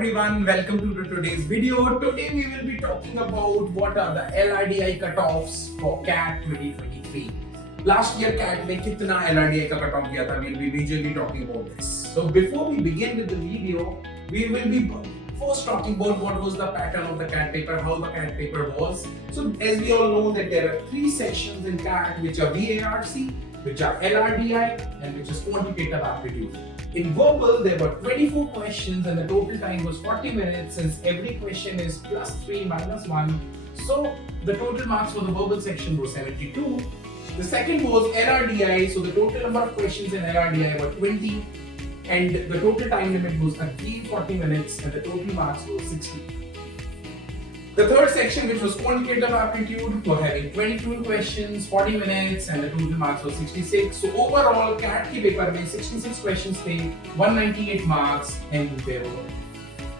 everyone, welcome to today's video. Today we will be talking about what are the LRDI cutoffs for CAT 2023. Last year CAT में कितना LRDI का cutoff गया था, we'll be majorly talking about this. So before we begin with the video, we will be first talking about what was the pattern of the CAT paper, how the CAT paper was. So as we all know that there are three sections in CAT which are VARC, which are LRDI and which is quantitative aptitude. In verbal, there were 24 questions and the total time was 40 minutes since every question is +3 -1. So the total marks for the verbal section was 72. The second was LRDI, so the total number of questions in LRDI were 20 and the total time limit was again 40 minutes and the total marks was 60. The third section, which was quantitative aptitude, were having 22 questions, 40 minutes, and the total marks was 66. So overall, CAT के paper में 66 questions थे, 198 marks, and there were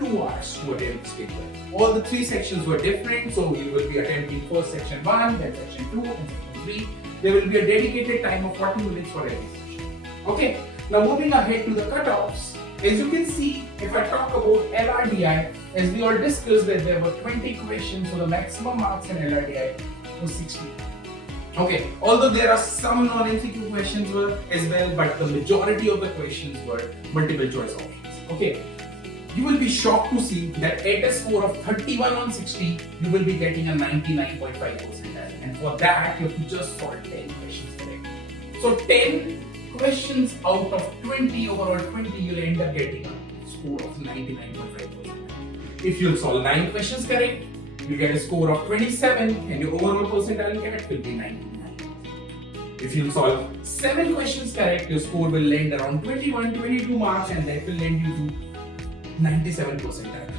2 hours to attempt this paper. All the three sections were different, so you will be attempting first section 1, then section 2, and section 3. There will be a dedicated time of 40 minutes for every section. Okay, now moving ahead to the cutoffs. As you can see, if I talk about LRDI, as we all discussed that there were 20 questions, so the maximum marks in LRDI was 60. Okay, although there are some non-MCQ questions were as well, but the majority of the questions were multiple choice options. Okay, you will be shocked to see that at a score of 31 on 60, you will be getting a 99.5 percentile, and for that you have to just solve 10 questions correct. So 10 questions out of 20, overall 20, you'll end up getting a score of 99.5%. If you'll solve 9 questions correct, you get a score of 27 and your overall percentile in CAT will be 99. If you solve 7 questions correct, your score will land around 21, 22 marks and that will land you to 97 percentile.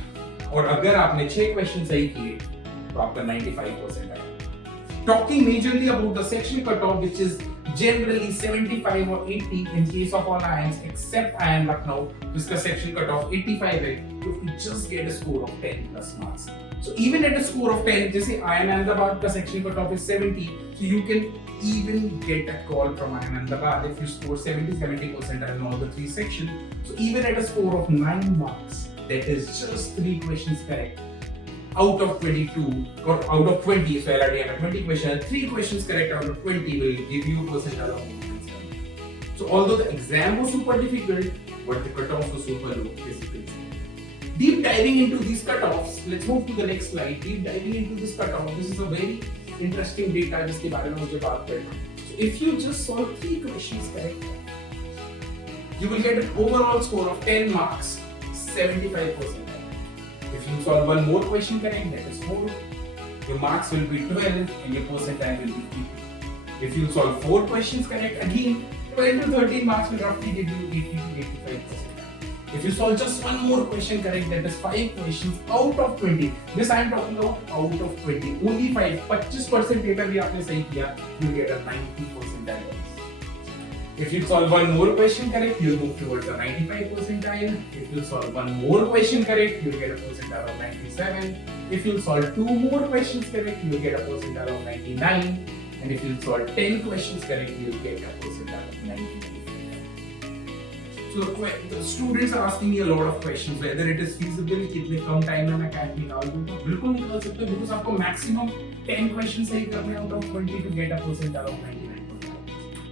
और अगर आपने 6 question सही किए तो आपका 95 percentile. Talking majorly about the section cutoff, which is generally 75 or 80 in case of all IIMs except IIM Lucknow, जिसका section cutoff 85 है, you have to just get a score of 10 plus marks. So even at a score of 10, जैसे IIM Ahmedabad का section cutoff is 70, so you can even get a call from IIM Ahmedabad if you score 70 percentile in all the three sections. So even at a score of 9 marks, that is just 3 questions correct. Out of 22 or out of 20, so LRDI have 20 questions, 3 questions correct out of 20 will give you a percentile of 1.7. So although the exam was super difficult, but the cutoff was super low, basically. Deep diving into these cutoffs, let's move to the next slide. Deep diving into this cutoff, this is a very interesting data जिसके बारे में मुझे बात करना है. So if you just solve 3 questions correct, you will get an overall score of 10 marks, 75%. If you solve one more question correct, that is 4, your marks will be 12 and your percentile will be 80. If you solve 4 questions correct, again 12 to 13 marks will roughly give you 80 to 85%. If you solve just one more question correct, that is 5 questions out of 20. This I am talking about out of 20. Only 5, 25% paper भी आपने सही किया, you get a 90 percentile. If you solve one more question correct, you'll move towards a 95 percentile. If you solve one more question correct, you'll get a percentile of 97. If you solve 2 more questions correct, you'll get a percentile of 99. And if you solve 10 questions correct, you'll get a percentile of 99. So the students are asking me a lot of questions whether it is feasible कितने कम time में मैं CAT निकाल दूँ. बिल्कुल निकाल सकते हो because आपको maximum 10 questions सही करने out of 20 to get a percentile of 99.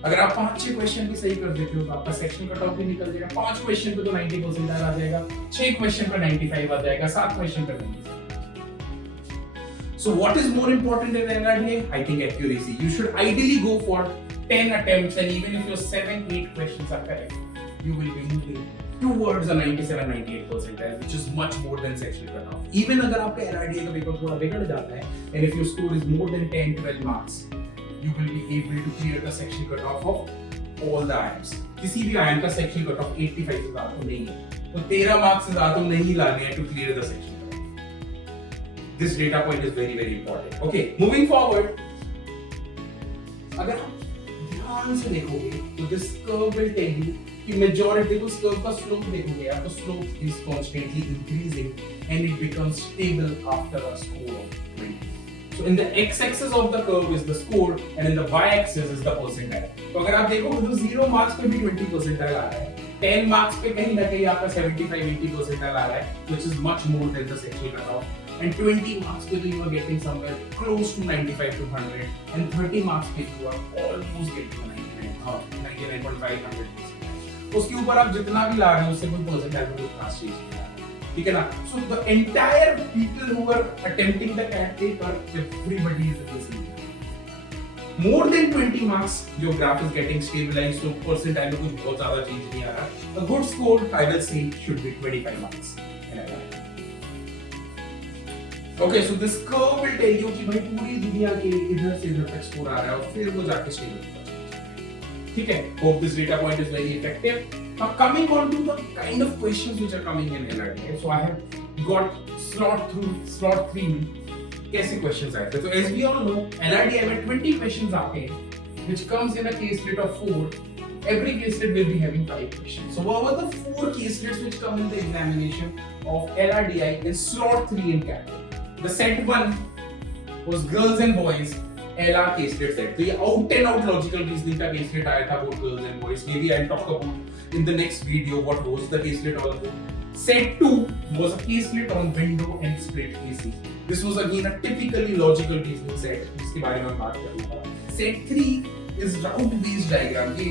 अगर आप 5-6 क्वेश्चन भी सही कर देते हो तो आपका सेक्शन कटऑफ भी निकल जाएगा. 5 क्वेश्चन पे तो 90 परसेंटाइल आ जाएगा, 6 क्वेश्चन पे 95 आ जाएगा, 7 क्वेश्चन पे 97. So what is more important in LRDI? I think accuracy. You should ideally go for 10 attempts and even if your 7-8 questions are correct, you will be moving towards a 97-98 percentile, which is much more than section cutoff. Even अगर आपका LRDI का paper थोड़ा बिगड़ जाता है and if your score is more than 10-12 marks, you will be able to clear the section cutoff of all the IIMs. किसी भी IIM का section cutoff 85 से ज़्यादा तो नहीं है, तो 13 marks से ज़्यादा तो नहीं लाने हैं to clear the section cutoff. This data point is very very important. Okay, moving forward, अगर आप ध्यान से देखोगे तो this curve will tell you कि majority देखो इस curve का slope देखोगे आप, तो slope is constantly increasing and it becomes stable after a score of 20. So in the x-axis of the curve is the score and in the y-axis is the percentile. तो अगर आप देखो तो 0 marks पे भी 20 percentile आ रहा है 10 marks पे कहीं ना कहीं आपका 75-80% आ रहा है, which is much more than the sectional cutoff. And 20 marks पे तो you are getting somewhere close to 95 to 100, and 30 marks पे you are almost getting 99.5 100%. उसके ऊपर आप जितना भी ला रहे हो उससे कोई परसेंटाइल में कोई खास चीज नहीं आ रहा, ठीक है ना? So the entire people who are attempting the CAT paper, everybody is in the same. More than 20 marks, your graph is getting stabilized, so percentile में कुछ बहुत ज़्यादा change नहीं आ रहा. A good score, I will say, should be 25 marks. Okay, so this curve will tell you कि भाई पूरी दुनिया के इधर से इधर तक स्कोर आ रहा है और फिर वो जाके स्टेबल होगा. ठीक है? Hope this data point is very effective. Now coming on to the kind of questions which are coming in LRDI. So I have got slot 3 कैसे क्वेश्चंस आए थे. तो as we all know, LRDI में 20 questions आते हैं, which comes in a case rate of 4. Every case rate will be having 5 questions. So what were the 4 case rates which come in the examination of LRDI in slot 3 in CAT? The set 1 was girls and boys LR case rate set. तो ये out and out logical reasoning का case rate आया था both girls and boys. Maybe I'll talk about in the next video what was the case rate also. Set 2 was a case rate on window and split AC. This was again a typically logical reasoning set जिसके बारे में बात करूँगा. Set 3 is route based diagram. ये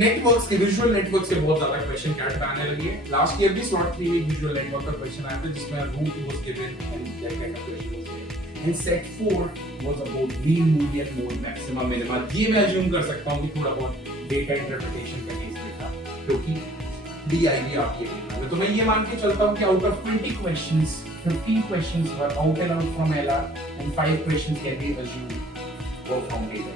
networks के visual network से बहुत ज्यादा क्वेश्चन कैट में आने लगी है. लास्ट ईयर भी स्लॉट 3 में विजुअल नेटवर्क का क्वेश्चन आया था जिसमें root was given and that kind of question was given. And set 4 was about mean median mode maximum minimum. ये मैं अज्यूम कर सकता हूं कि थोड़ा बहुत डेटा इंटरप्रिटेशन का केस था क्योंकि डीआईबी आपके लिए. तो मैं ये मान के चलता हूं कि out of 20 questions 15 questions were out and out from LR and 5 questions can be assumed were from data.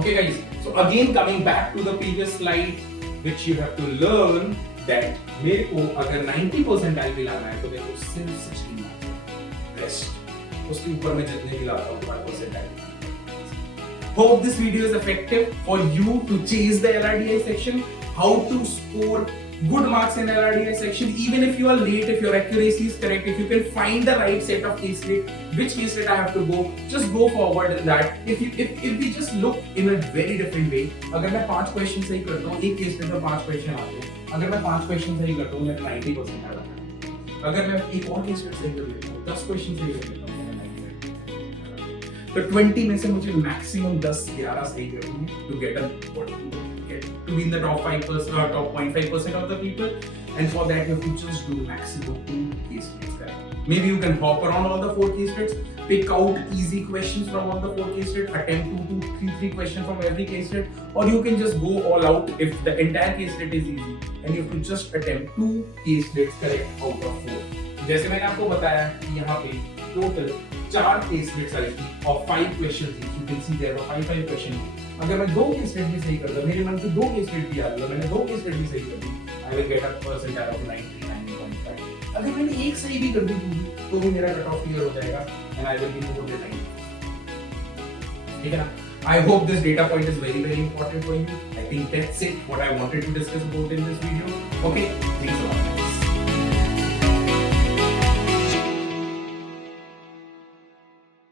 Okay guys, so again coming back to the previous slide which you have to learn that मेरे को अगर 90 percentile भी लाना है तो मेरे को सिर्फ 16 मार्क्स रेस्ट उसके ऊपर मैं जितने भी लाता हूँ 5 percentile. Hope this video is effective for you to chase the LRDI section. How to score good marks in LRDI section, even if you are late, if your accuracy is correct, if you can find the right set of case rate, which case rate I have to go, just go forward in that. If we just look in a very different way, अगर मैं 5 question सही करता हूँ, एक case रate में 5 question आते हैं, अगर मैं 5 क्वेश्चन सही करता हूँ, मैं 90% आ जाता है. अगर मैं एक और केस रेट सही कर लेता हूँ, 10 क्वेश्चन सही कर लेता हूँ, तो 20 में से मुझे मैक्सिमम 10-11 सही करनी है to to be in the top 5%, top 0.5% of the people, and for that you have to just do maximum 2 case rates. Correct? Maybe you can hop around all the 4 case rates, pick out easy questions from all the 4 case rates, attempt 2 to 3 questions from every case rate, or you can just go all out if the entire case rate is easy, and you have to just attempt 2 case rates correct out of 4. जैसे मैंने आपको बताया कि यहाँ पे total 4 case rates I थी और 5 questions थी. You can see there were 5 question. अगर मैं 2 केस रेट भी सही करता, मेरे मन से 2 केस रेट भी आ गया, मैंने 2 केस रेट भी सही कर दी, I will get a percentile of 99.5. अगर मैंने एक सही भी कर दी तो भी मेरा कट ऑफ क्लियर हो जाएगा and I will be more than 90. ठीक है ना? I hope this data point is very important for you. I think that's it what I wanted to discuss about in this video. Okay, thanks a lot.